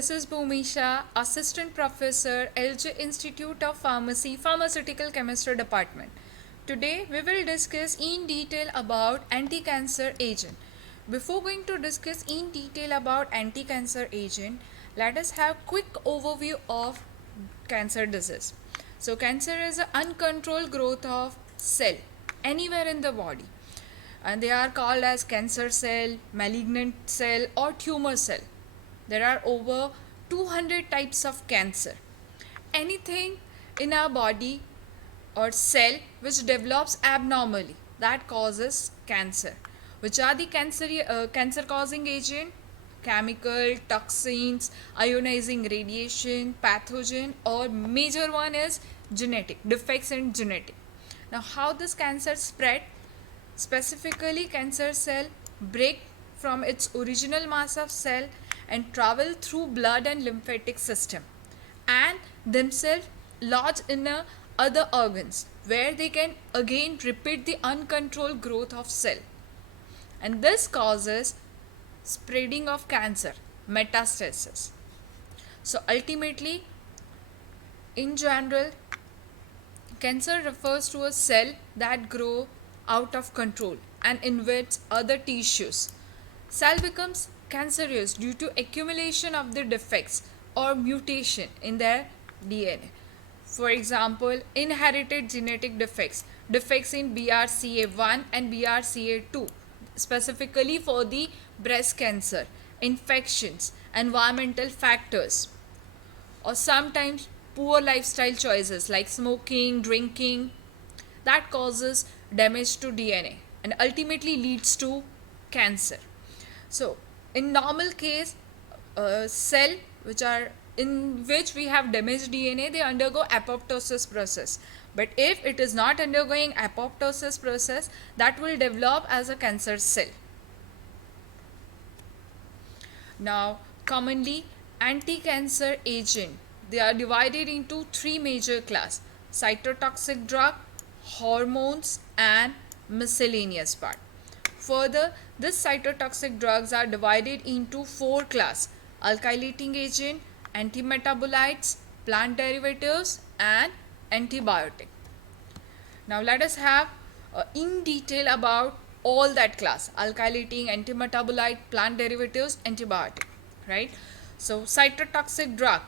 this is Bhumisha, Assistant Professor, LJ Institute of Pharmacy, Pharmaceutical Chemistry Department. Today we will discuss in detail about anti-cancer agent. Before going to discuss in detail about anti-cancer agent, let us have quick overview of cancer disease. So cancer is an uncontrolled growth of cell anywhere in the body, and they are called as cancer cell, malignant cell or tumor cell. There are over 200 types of cancer. Anything in our body or cell which develops abnormally, that causes cancer. Which are the cancer causing agent? Chemical, toxins, ionizing radiation, pathogen, or major one is genetic, defects in genetic. Now how this cancer spread? Specifically, cancer cell break from its original mass of cell and travel through blood and lymphatic system, and themselves lodge in other organs where they can again repeat the uncontrolled growth of cell, and this causes spreading of cancer, metastasis. So ultimately, in general, cancer refers to a cell that grow out of control and invades other tissues. Cell becomes cancerous due to accumulation of the defects or mutation in their DNA. For example, inherited genetic defects, defects in BRCA1 and BRCA2, specifically for the breast cancer, infections, environmental factors, or sometimes poor lifestyle choices like smoking, drinking, that causes damage to DNA and ultimately leads to cancer. So in normal case, cell which are in which we have damaged DNA, they undergo apoptosis process. But if it is not undergoing apoptosis process, that will develop as a cancer cell. Now commonly, anti-cancer agent, they are divided into three major classes: cytotoxic drug, hormones, and miscellaneous part. Further, these cytotoxic drugs are divided into four classes: alkylating agent, antimetabolites, plant derivatives, and antibiotic. Now let us have in detail about all that class: alkylating, antimetabolite, plant derivatives, antibiotic, right? So cytotoxic drug,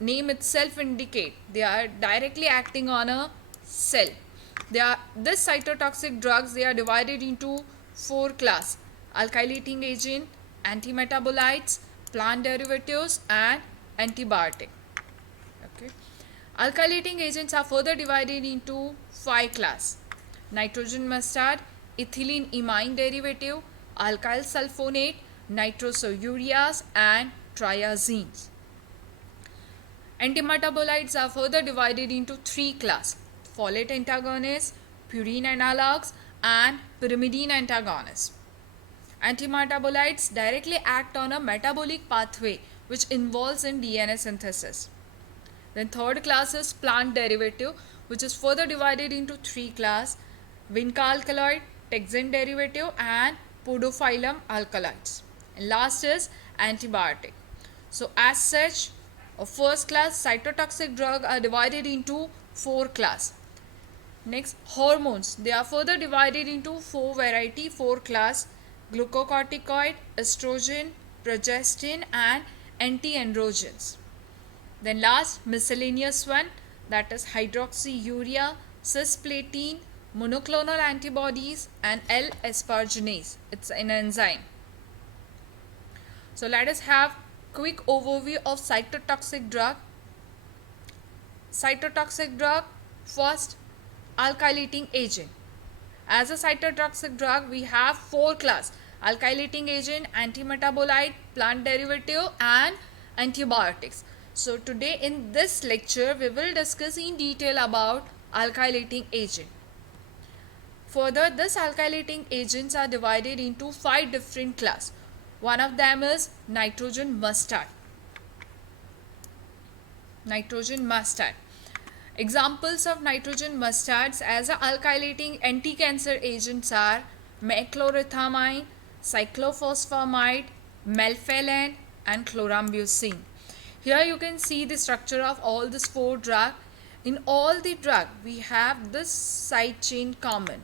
name itself indicate they are directly acting on a cell. This cytotoxic drugs, they are divided into four class: alkylating agent, antimetabolites, plant derivatives, and antibiotic. Okay. Alkylating agents are further divided into five class: nitrogen mustard, ethylene imine derivative, alkyl sulfonate, nitrosoureas, and triazines. Antimetabolites are further divided into three classes: folate antagonists, purine analogues, and pyrimidine antagonists. Antimetabolites directly act on a metabolic pathway which involves in DNA synthesis. Then third class is plant derivative, which is further divided into three classes: vinca alkaloid, texane derivative, and podophyllum alkaloids. And last is antibiotic. So as such, first class cytotoxic drugs are divided into four classes. Next, hormones, they are further divided into four class: glucocorticoid, estrogen, progestin, and antiandrogens. Then last, miscellaneous one, that is hydroxyurea, cisplatin, monoclonal antibodies, and L-asparginase. It's an enzyme. So let us have quick overview of cytotoxic drug. Cytotoxic drug, first, alkylating agent. As a cytotoxic drug, we have four class: alkylating agent, antimetabolite, plant derivative, and antibiotics. So today in this lecture, we will discuss in detail about alkylating agent. Further, these alkylating agents are divided into five different classes. One of them is nitrogen mustard. Nitrogen mustard. Examples of nitrogen mustards as a alkylating anti-cancer agents are meclorethamine, cyclophosphamide, melphalan, and chlorambucil. Here you can see the structure of all these four drug. In all the drug we have this side chain common.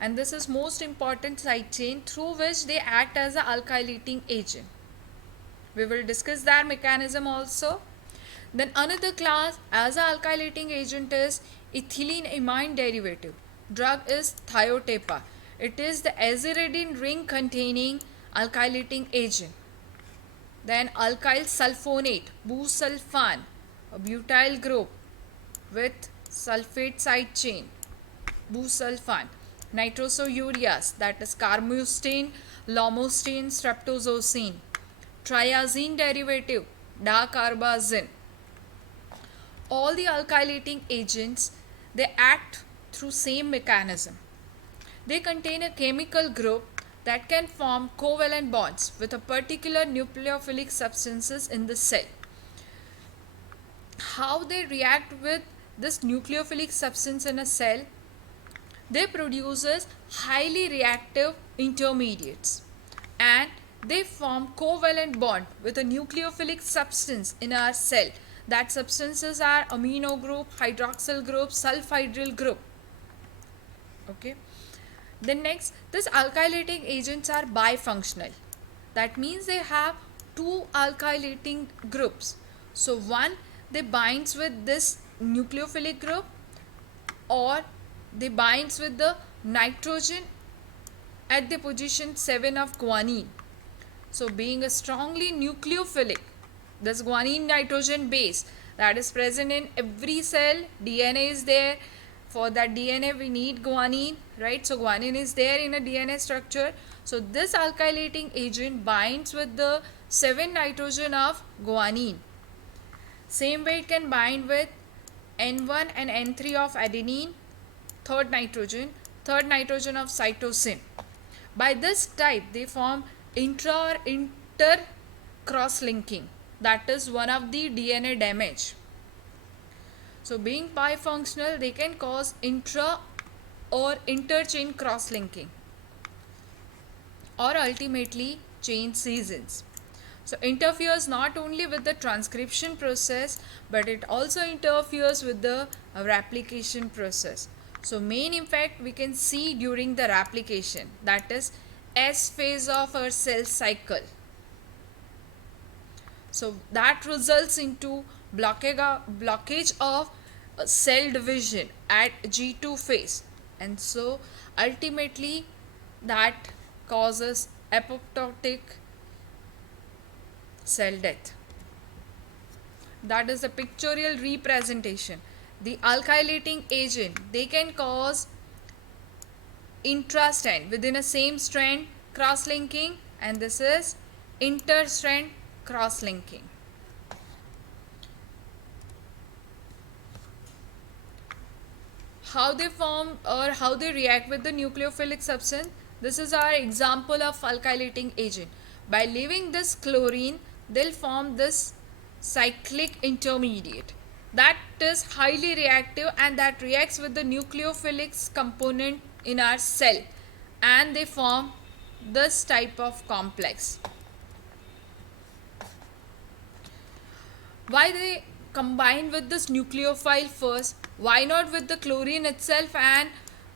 And this is most important side chain through which they act as a alkylating agent. We will discuss their mechanism also. Then another class as a alkylating agent is ethylene amine derivative. Drug is thiotepa. It is the aziridine ring containing alkylating agent. Then alkyl sulfonate, busulfan, a butyl group with sulfate side chain, busulfan. Nitrosoureas, that is carmustane, lomustane, streptozocine. Triazine derivative, dacarbazine. All the alkylating agents, they act through same mechanism. They contain a chemical group that can form covalent bonds with a particular nucleophilic substances in the cell. How they react with this nucleophilic substance in a cell? They produces highly reactive intermediates and they form covalent bond with a nucleophilic substance in our cell. That substances are amino group, hydroxyl group, sulfhydryl group. Okay. Then next, these alkylating agents are bifunctional. That means they have two alkylating groups. So one, they binds with this nucleophilic group, or they binds with the nitrogen at the position 7 of guanine. So being a strongly nucleophilic, this guanine nitrogen base that is present in every cell, DNA is there. For that DNA we need guanine, right? So guanine is there in a DNA structure. So this alkylating agent binds with the 7 nitrogen of guanine. Same way it can bind with N1 and N3 of adenine, third nitrogen of cytosine. By this type they form inter or inter cross linking. That is one of the DNA damage. So being bifunctional, they can cause intra or interchain cross linking or ultimately chain seasons. So interferes not only with the transcription process but it also interferes with the replication process. So main effect we can see during the replication, that is S phase of our cell cycle. So that results into blockage of cell division at G2 phase, and so ultimately that causes apoptotic cell death. That is the pictorial representation. The alkylating agent, they can cause intra-strand within a same strand cross-linking, and this is inter-strand cross-linking. How they form or how they react with the nucleophilic substance? This is our example of alkylating agent. By leaving this chlorine, they'll form this cyclic intermediate that is highly reactive and that reacts with the nucleophilic component in our cell, and they form this type of complex. Why they combine with this nucleophile first? Why not with the chlorine itself and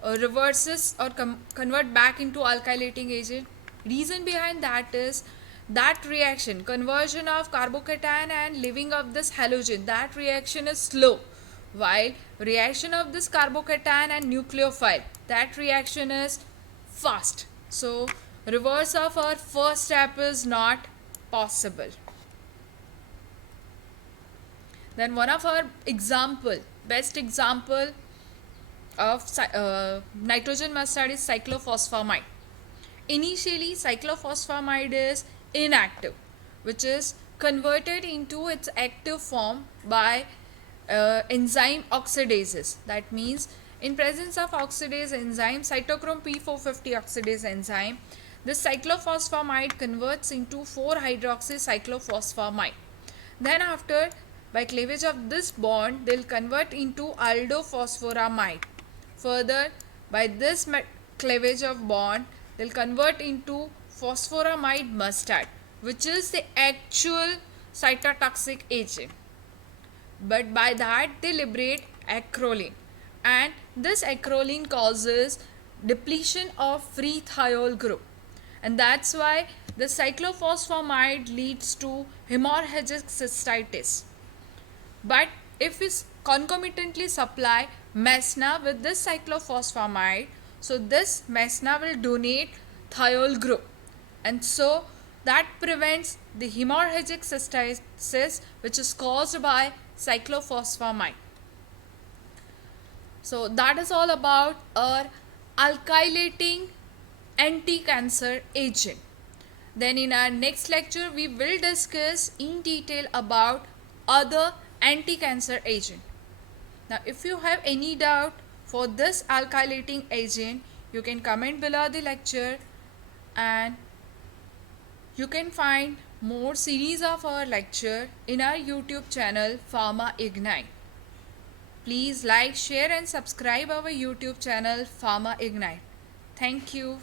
reverses or convert back into alkylating agent? Reason behind that is that reaction, conversion of carbocation and leaving of this halogen, that reaction is slow, while reaction of this carbocation and nucleophile, that reaction is fast. So reverse of our first step is not possible. Then one of our best example of nitrogen mustard is cyclophosphamide. Initially cyclophosphamide is inactive, which is converted into its active form by enzyme oxidases. That means in presence of oxidase enzyme, cytochrome P450 oxidase enzyme, this cyclophosphamide converts into 4-hydroxycyclophosphamide. Then after, by cleavage of this bond, they'll convert into aldophosphoramide. Further, By this cleavage of bond, they'll convert into phosphoramide mustard, which is the actual cytotoxic agent. But by that they liberate acrolein, and this acrolein causes depletion of free thiol group, and that's why the cyclophosphamide leads to hemorrhagic cystitis. But if we concomitantly supply mesna with this cyclophosphamide, so this mesna will donate thiol group, and so that prevents the hemorrhagic cystitis which is caused by cyclophosphamide. So that is all about our alkylating anti-cancer agent. Then in our next lecture we will discuss in detail about other anti-cancer agent. Now if you have any doubt for this alkylating agent, you can comment below the lecture, and you can find more series of our lecture in our YouTube channel Pharma Ignite. Please like, share and subscribe our YouTube channel Pharma Ignite. Thank you.